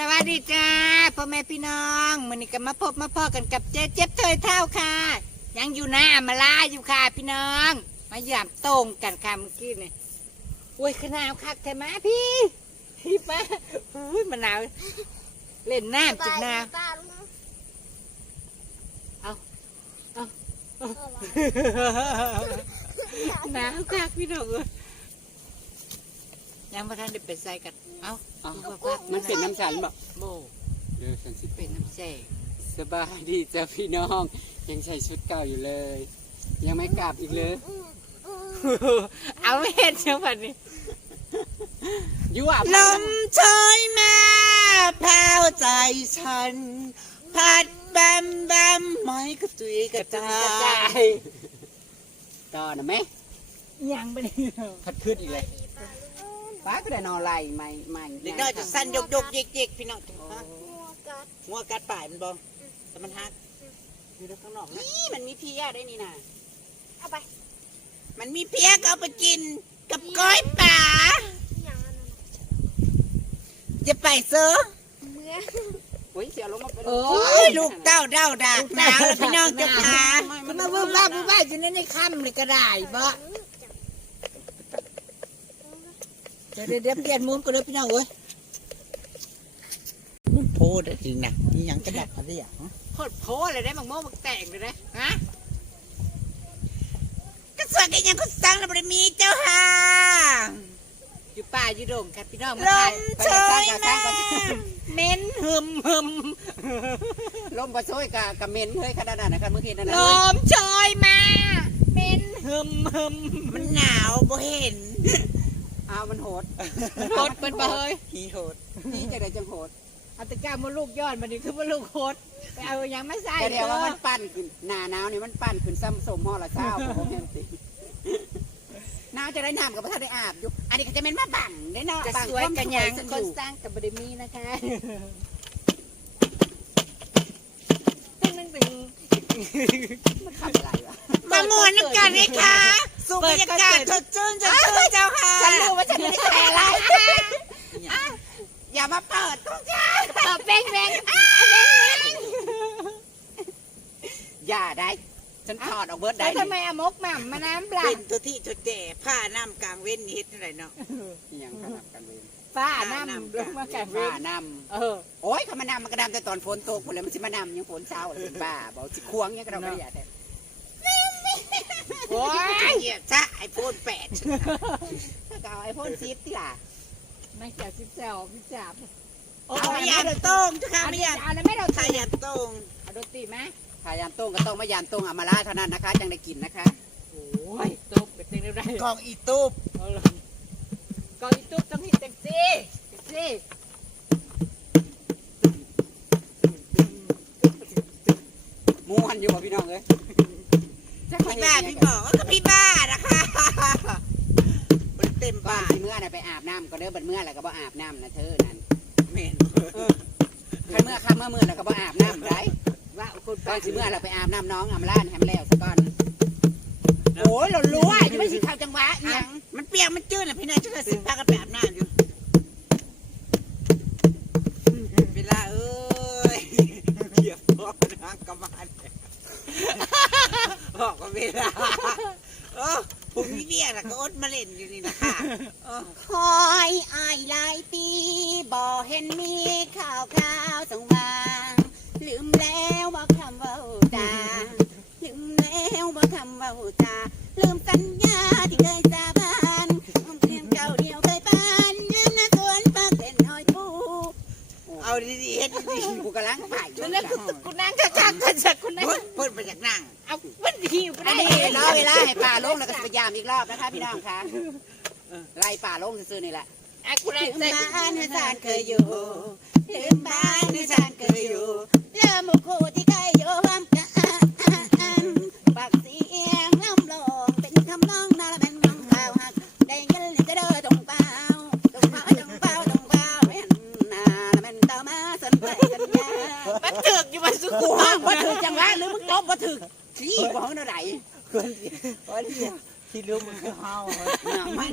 สวัสดีจ้าพ่อแม่พี่น้องมันนี้ก็มาพบมาพ่อกันกับเจ๊เจ็บเทยเท่าค่ะ ยังอยู่หน้ามาลาอยู่ค่ะพี่น้อง มาหยามตรงกันค่ะเมื่อกี้นี่โอ้ยขนาวคักแท้มาพี่พี่ป้าอุ้ยมะนาว เล่นน้ำจุดน้ป้าลุงำหนาวคักพี่น้องเอ้ยยังมาทันได้ไปใส่กันเอา มันเป็นน้ำสันบอกโบเดี๋ยวฉันสิเป็นน้ำแซ่สบายดีจ้ะพี่น้อง ยังใส่ชุดเก่าอยู่เลย ยังไม่กลับอีกเลย เอาไม่เห็นเชียววันนี้ยั่วลมโชยมาพราวใจฉัน พัดแบมแบมไม้กระตุยกระจายต่อนะแม่ยังไม่ได้พัดขึ้นอีกเลย ป้าก็ได้นอนไล่ไม่ไม่เด็กน้อยจะสั้นยกยกเยกเยกพี่น้องงัวกัดงัวกัดป่ายมันบอแต่มันฮักอยู่ข้างนอกนะนี่มันมีเพียได้นี่นะเอาไป มันมีเพียกเอาไปกินกับก้อยป่าอย่างนั้นน่ะจะไปซื้อเมื่อโอ้ยเสียลงมาเป็นโอ้ยลูกเต้าเด้าดากหนาวแล้วพี่น้องเจ้าค่ะมันมาวุ่นวายวุ่นวายอยู่ในในค่ำเลยก็ได้บ่ เดี๋ยวเดี๋ยวเดี๋ยวเปลี่ยนมุมก็เลยพี่น้องเอ้ยมันโพดจริงนะนี่ยังกระดับอะไรอย่างโคตรโพดเลยได้มังโม่มังแต่งเลยนะฮะก็สวยกันยังก็สั่งแล้วบริมีเจ้าค่ะอยู่ป่าอยู่ดงครับพี่น้องมาถ่ายไปสร้างกับสร้างกับเม้นหึมหึมลมปะโซยกับกับเมนเฮ้ยขนาดนั้นนะครับเมื่อกี้นั่นลนะมโชยมาเม้นหึมหึมมันหนาวบ่เห็นอ้าวมันโหดโคตรเป็นบ่เฮ้ยฮีโหดนี่จะได้จังโหดเอาแตะกร้ามาลูกยอดมันนี่คือว่าลูกโคตรไปเอายังไม่ใส่แต่เดี๋ยวว่ามันเด้อปั่นขึ้นหน้าหนาวนี่มันปั่นขึ้นซ้ำสมห่อละเช้าผมเห็นสิหนาวจะได้น้ำกับพระท่านได้อาบอยู่ อันนี้ก็จะเป็นมาบังได้เนาะจะบังสวยความกันยังฉัอคนสร้างกับบริมีนะคะตึ้งตึ้งตึ้งมันทำอะไรวะมาหมวนน้ำกันเลยค่ะ สูบบรรยากาศสดชื่นสดชื่นเจ้าค่ะฉันรู้ว่าฉันไม่ได้ใส่อะไรอย่ามาเปิดทุกอย่างเอาแป้งแป้งอย่าได้ฉันถอดออกเบิร์ดได้แล้วทำไมเอามกหม่ำมาน้ำปลาเป็นตัวที่ตัวแก่ผ้าน้ำกลางเว้นนี่เฮ็ดอะไรเนาะนี่ยังขนาดกันเวรฟ้าน้ำลงมาแก่เวฝ้านนเออำโอ้ยเขามานำมันกระดำแต่ตอนฝนตกหมดแล้วมันสิมานำยังฝนเช้าเลยบ้าบอกสิควงยังกระดำกระเดียดแต่ โอ้ยเหี้ยจ้าไอโฟนแปดถ้าเกเอาไอ้พ่นซีฟที่ล่ะไม่จับสิบแซวพี่จับเอาไม่ยานโต้งเจ้าค่ะเอาไม่ไม่ยานเอาแล้วไม่เราใครยานโต้งเอาดนตรีไหมถ้ายามต้งก็ต้องมายามต้งอามาลาเท่านั้นนะคะ จังได้กินนะคะโอ้ยตุ๊บเป็นยังไงกองอีตูบเอาล่ะกองอีตุ๊บต้องฮิตแท็กซี่แท็กซี่ม้วนอยู่บ่พี่น้องเอ้ยจะไป พี่บ้าพี่บอกว่าก็พี่บ้านะคะมันเต็มบ้าบ้านนสิเมื่อน่ะไปอาบน้ำก็เด้อบัดเมื่อแล้วก็บ่อาบน้ำนะเธอนั่นเมนคันเมื่อค่ำเมื่อมื่อแล้วก็บ่อาบน้ำได้ว่าคนตอนสิเมื่อเราไปอาบน้ำน้องอามาลาให้มันแล้วซะก่อนโอ้ยเรารู้ว่าจะไม่สิเข้าจังหวะอิหยัยังงมันเปียกมันจืดนะพี่นายจะสิพากันไปอาบน้ำอยู่เวลาเอ้ยเหยียบพ่อนางกระบาล บอกว่าเวลาเออผมมีเรียกแล้วก็อดมาเล่นอยู่นี่นะคออคอยอายหลายปีบ่เห็นมีข่าวข่าวสว่างลืมแล้วว่าคำเว่าตาลืมแล้วว่าคำเว่าตาลืมสัญญา มันหิวไปอัได้นนี้รอเวลาให้ป่าลงแล้วก็จะพยายามอีกรอบนะคะพี่น้องคะไล่ป่าลงซื่อๆนี่แหละ อะคุณนั่งลืมใส่บ้านที่ฉันเคยอยู่ลืมบ้านที่ฉัน คือเฮาน้ำมัน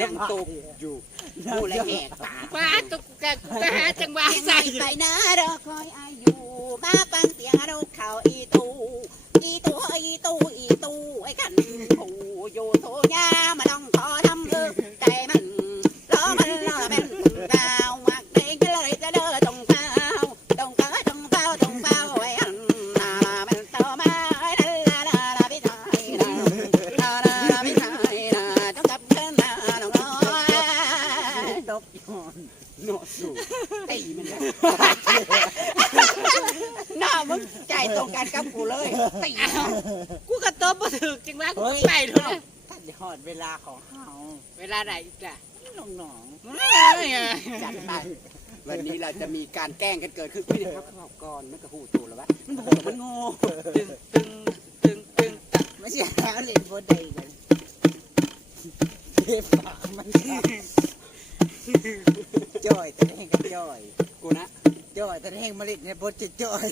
ยังตกอยู่ผู้ละแหกตาว่าตุกกะกูก็หาจังหวะใส่ใส่ไปนะรอคอยอายุมาฟังเสียงเราเข่าอีตูอีตูอีตูอีตูไอ้กันผูโยโซยามาต้องขอทำเออใจมันรอมันรอเป็นดาว ของเฮาเวลาไหนอีกล่ะน้องจัๆดจัดไปไปวันนี้เราจะมีการแกล้งกันเกิดขึ้นไม่ได้พักขอบก่อนมันก็หูตูแล้ววะมันโหมันโง่ตึงตึงตึงตึงตักไม่ใช่แล้วเล่นโบได้กันเจ็บปากมันจ้อยแต่แห้งก็จ้อยกูนะ จ้อยแต่แห้งมาเล่นในบทจะจ้อย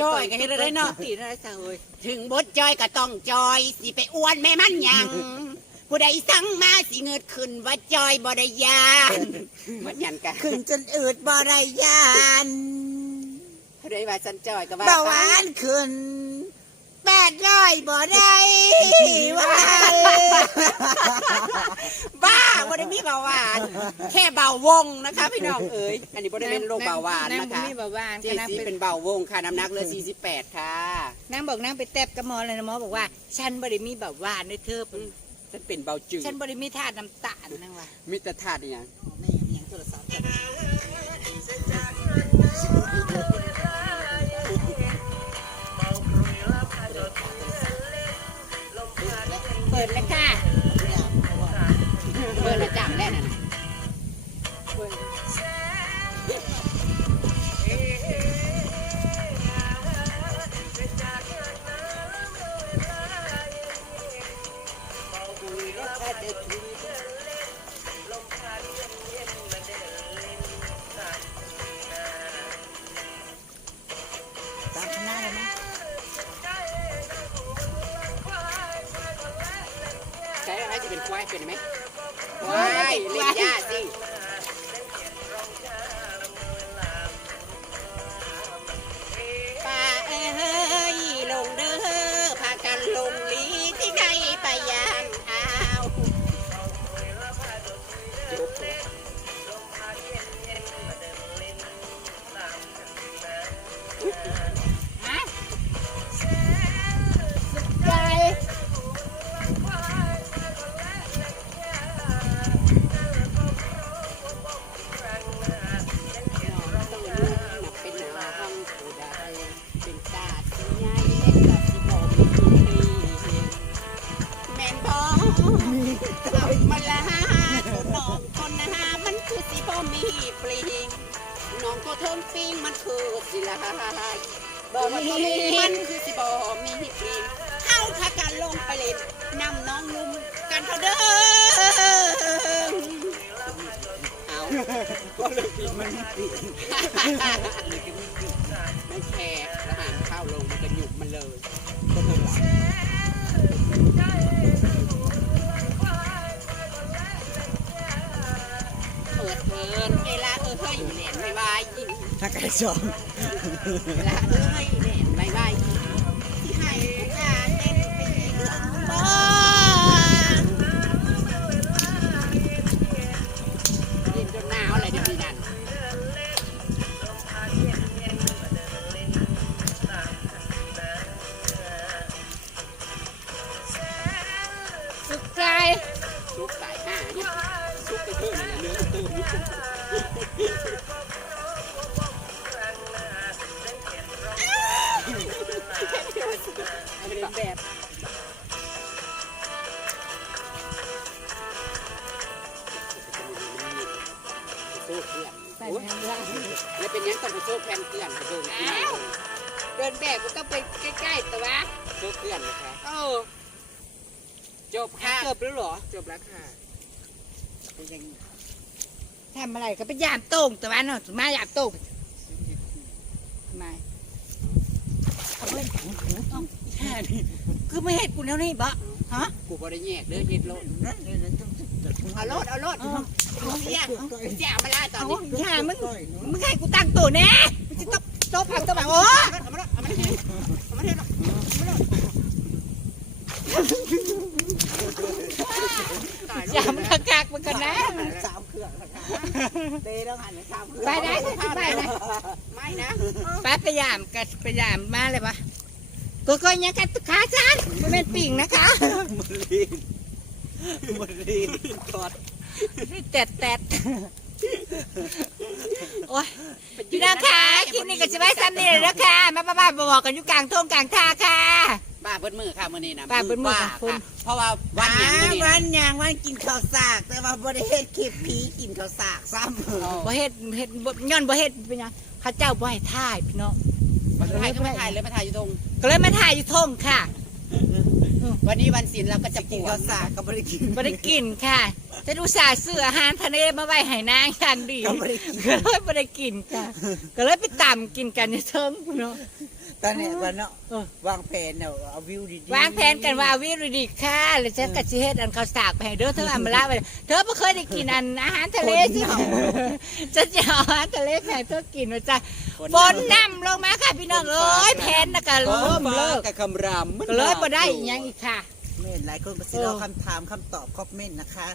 จ้อยก็เฮ็ดได้เนาะตีได้ซะเอ้ยถึงบดจอยก็ต้องจอยสิไปอ้วนแม่มันหยังผู้ใดสั่งมาสิเงิดขึ้นว่าจอยบ่ได้ยานมันยันกันขึ้นจนอืดบ่ได้ยานผู้ใดว่าฉันจ้อยก็ว่าเบาหวานขึ้นแปดร้อยบ่ได้วันบ้าบ่ได้มีเบาหวาน แค่เบาวงนะคะพี่น้องเอ๋ยอันนี้บ่ได้เป็นโรคเบาหวานนะคะมีเบาหวานเจก็นซีเป็นเป็นเบาวงค่ะน้ำหนักเหลือ48 ค่ะนางบอกนางไปแตบกับหมอเลยนะหมอบอกว่า ฉันบ่ได้มีเบาหวานในเธอฉันเป็นเบาจืดฉันบ่ได้มีธาตุน้ำตาลนางว่ามิตรธาตุนี่ยังไม่ยังโทรศัพท์ บ่มีมันคือสิบ่มีปลิงเข้าพากันลงไปเล่นนำน้องนุ่มกันเถอะเด้อเอาก็เลยปีมันปีไม่แคร์ทหารเข้าลงมันจะหยุบมันเลยก็เลยหลับเปิดเพลินเวลาเออเฮ้ยเหรียญไม่วายยิง ถ้าใครชอบ เวลาเออเฮ้ย สู้เพื่อนใส่แมงล่างแล้วเป็นยังต้องไปสู้แผ่นเพื่อนไปดูนะเดินแบบก็ต้องไปใกล้ๆแต่ว่าสู้เพื่อนนะคะเออจบค่ะเกือบแล้วเหรอจบแล้วค่ะเป็นยังทำอะไรก็ไปยามโต้งแต่ว่าเนาะมายามโต้งมาเอาไปเอาอีห่นี่คือไม่ให้กูแล้วนี่บะฮะกูบ่ได้แยกเด้อเฮ็ดโลดนั่นนี่นั่น เอาโลดเอาโลดเสียเสียมาละตอนเอานี้อย่ามึงมึงให้กูตั้งตัวแน่มึงจะตบตบพังตัวแบบโอ้เอามาโลดเอามาเฮ็ดเอามาเฮ็ดเอามาโลดอย่ามึงกักมึงกันนะสามเครื่องนะคะเตะต้องหันสามเครื่องไปได้ไปนะไม่นะไปพยายามกันพยายามมาเลยปะก็ก็ยังกันตุกขาจันไม่เป็นปิ่งนะคะ มันลีนมันลีนกอดแตดแตดโอ้ยพี่น้องค่ะคลิปนี้ก็จะไว้ซ้ำนี่เลยนะคะมาบ้าๆบอกกันอยู่กลางทุ่งกลางท่าค่ะป้าเบิ้มือค่ะมื้อนี้นะป้าเบิดมื้อค่ะคุณเพราะว่าวันหยังมื้อนี้วันะนยางวันกินข้าวสาก แต่ว่าบริเฮ็ดคลิปผีกินข้าวสากซ้ำบ่เฮ็ดเฮ็ดบ่ย้อนบ่เฮ็ดเป็นหยังเข้าเจ้าบ่ให้ถ่ายพี่น้องวันถ่ายก็ไม่ถ่ายเลยมาถ่ายอยู่ตรงก็เลยมาถ่ายอยู่ทุ่งค่ะ วันนี้วันศีลเราก็จะกิกินนข้าข้าววสาสากกก็บริกินบ่ได้กินค่ะจะดูสาห์ซื้ออาหารทะเลมาไว้ให้นางอย่างดีก็บ่ได้กินก็เลยบ่ได้กินค่ะก็เลยไปต่ำกินกันในเทิงพี่น้อง ตอนเนี้ยวันเนาะเออ วางแผนเนาะเอาวิวดีๆวางแผนกันว่าเอาวิรุดีค่ะแล้วฉันก็สิเฮ็ดอันข้าวสากไปให้เด้อเธออันมาละไปเธอบ่เคยได้กินอันอาหารทะเลสิฉันจะเอาอาหารทะเลไปให้เธอกินว่าจ้ะฝนนํลงมาค่ะพี่น้องเอ้ยแผนน่ะก็เริ่เริ่มมเลิเลิกกกับคำรามก็เลยบ่ได้อีหยังอีกค่ะ เม่นหลายคนก็สิเออรอคำถามคำตอบคอมเมนต์นะคะ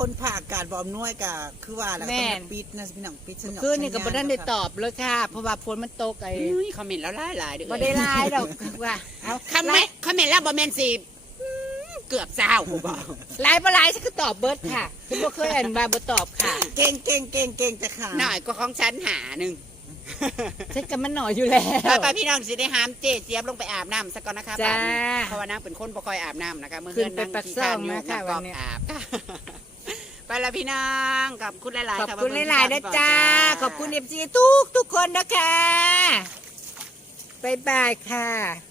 พ้นผ่าการบอมนวยกับคือว่าแล้วก็แม่ต้องปิดนะพี่น้องปิดสนองคืนนี้ก็บ่ได้ได้ตอบเลยค่ะ เพราะว่าฝนมันตกไอ้คอมเมนต์แล้วหลายหลายๆเด้อบ่ได้ไลน์ดอกว่าเอาคอมเมนต์คอมเมนต์แล้วบ่แม่นสิเกือบเศร้ากูบอกไลน์บ่ไลน์ฉันก็ตอบเบิดค่ะฉันบ่เคยอ่านมาบ่ตอบค่ะเก่งเก่งเก่งเก่งจะขาหน่อยก็ของฉันหาหนึ่งฉันก็มันหน่อยอยู่แล้ว ไปไปพี่น้องสิได้หามเจเจี๊ยบลงไปอาบน้ำสักก่อนนะคะจ้าบัดนี้เพราะว่านางเป็นคนบ่ค่อยอาบน้ำนะคะเมื่อขึ้คืนนไปนั่งปักขี้ซ่อข้ามนอยู่มาค่ะนางก็วันนี้อาบ ไปแล้วพี่น้องขอบคุณหลายๆขอบค่ะคุณมาเบิ่งหลายๆนะที่บ้นจ้าก่นขอบคุณเอฟซีทุกทุกคนนะคะ บ๊ายบายค่ะ